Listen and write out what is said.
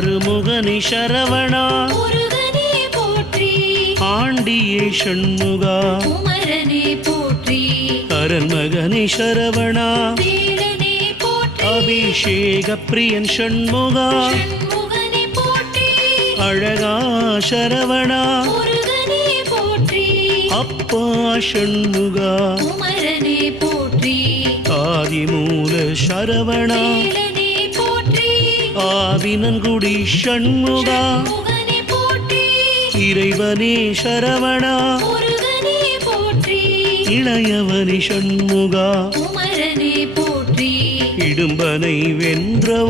அருமுகனி சரவணா முருகனே போற்றி ஆண்டியே ஷண்முகா குமரனே போற்றி அரண்மகனி சரவணா வேலனே போற்றி அபிஷேக பிரியன் ஷண்முகா ஷண்முகனே போற்றி அழகா சரவணா முருகனே போற்றி அப்பா ஷண்முகா குமரனே போற்றி ஆதிமூல சரவணா வேலனே போற்றி ஆவினன்குடி ஷண்முகா முருகனே போற்றி இறைவனே சரவணா முருகனே போற்றி இளையவனி ஷண்முகா குமரனே போற்றி இடும்பனை வென்றவா